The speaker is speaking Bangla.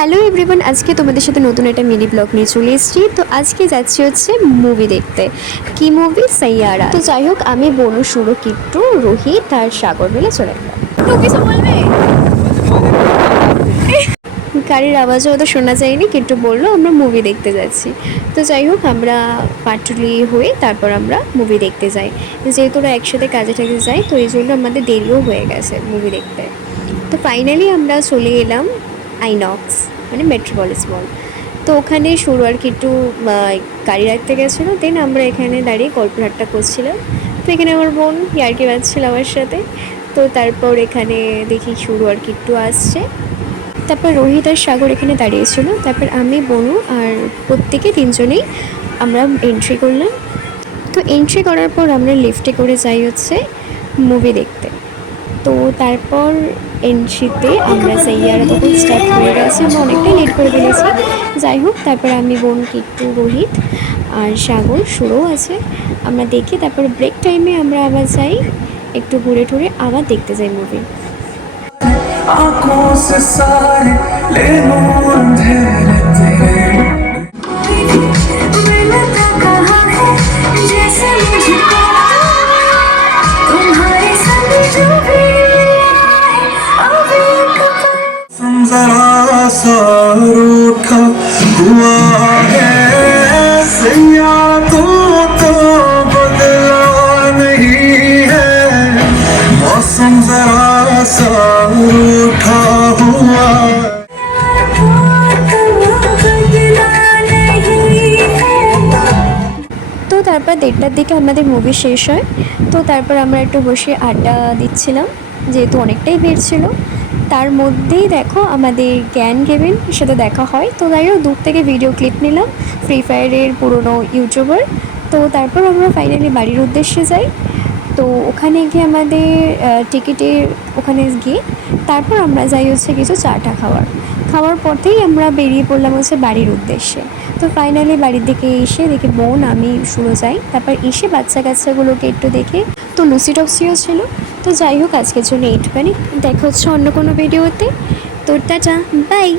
হ্যালো এভরিওয়ান, আজকে তোমাদের সাথে নতুন একটা মিনি ব্লগ নিয়ে চলে এসেছি। তো আজকে যাচ্ছি হচ্ছে মুভি দেখতে। কি মুভি? সাইয়ারা। তো যাই হোক, আমি বনু, সুরো, কিট্টু, রোহিত আর সাগর মিলে চলে গেলাম। গাড়ির আওয়াজও অত শোনা যায়নি। কিট্টু বললো আমরা মুভি দেখতে যাচ্ছি। তো যাই হোক, আমরা পাটুলি হয়ে তারপর আমরা মুভি দেখতে যাই। যেহেতু ওরা একসাথে কাজে টাজে যাই, তো এই জন্য আমাদের দেরিও হয়ে গেছে মুভি দেখতে। তো ফাইনালি আমরা চলে এলাম আইনক্স, মানে মেট্রোপলিস মল। তো ওখানে শুরু আর কি একটু গাড়ি রাখতে গেছিলো, দেন আমরা এখানে দাঁড়িয়ে গল্প ঠাট্টা করছিলাম। তো এখানে আমার বোন ইয়ার্কি বাজছিল আমার সাথে। তো তারপর এখানে দেখি শুরু আর কি একটু আসছে, তারপর রোহিত আর সাগর এখানে দাঁড়িয়েছিল। তারপর আমি, বনু আর প্রত্যেকে তিনজনেই আমরা এন্ট্রি করলাম। তো এন্ট্রি করার পর আমরা লিফটে করে যাই হচ্ছে মুভি দেখতে। তো তারপর এন্ট্রিতে আমরা সাইয়ারা তখন স্টার্ট হয়ে গেছে, আমরা অনেকটাই লেট করে ফেলেছি। যাই হোক, তারপর আমি, বোন, কিট্টু, রোহিত আর সাগর, সুরও আছে, আমরা দেখি। তারপর ব্রেক টাইমে আমরা আবার যাই, একটু ঘুরে টুরে আবার দেখতে যাই মুভি। आंखों से सारे ले लूं अंधेरे तेरे मिलता कहाँ है जैसे मुझको तुम्हारे संग जो भी अभी जरा सा रूठा हुआ है सैया तू तो बदला नहीं है मौसम जरा सा रूठा हुआ তো তারপর 1:30টার দিকে আমাদের মুভি শেষ হয়। তো তারপর আমরা একটু বসে আড্ডা দিচ্ছিলাম, যেহেতু অনেকটাই ভিড় ছিল। তার মধ্যেই দেখো আমাদের জ্ঞান গেভিন সাথে দেখা হয়। তো যাই হোক, দূর থেকে ভিডিও ক্লিপ নিলাম, ফ্রি ফায়ারের পুরনো ইউটিউবার। তো তারপর আমরা ফাইনালি বাড়ির উদ্দেশ্যে যাই। তো ওখানে গিয়ে আমাদের টিকিটের ওখানে গিয়ে তারপর আমরা যাই হচ্ছে কিছু চাটা খাওয়ার পথেই আমরা বেরিয়ে পড়লাম হচ্ছে বাড়ির উদ্দেশ্যে। তো ফাইনালি বাড়ির দিকে এসে দেখি বোন, আমি, শুরু যাই। তারপর এসে বাচ্চা কাচ্চাগুলোকে একটু দেখে, তো লুসি টক্সিও ছিল। তো যাই হোক, আজকের জন্য এইটুখানি, দেখা হচ্ছে অন্য কোনো ভিডিওতে। তো টাটা, বাই।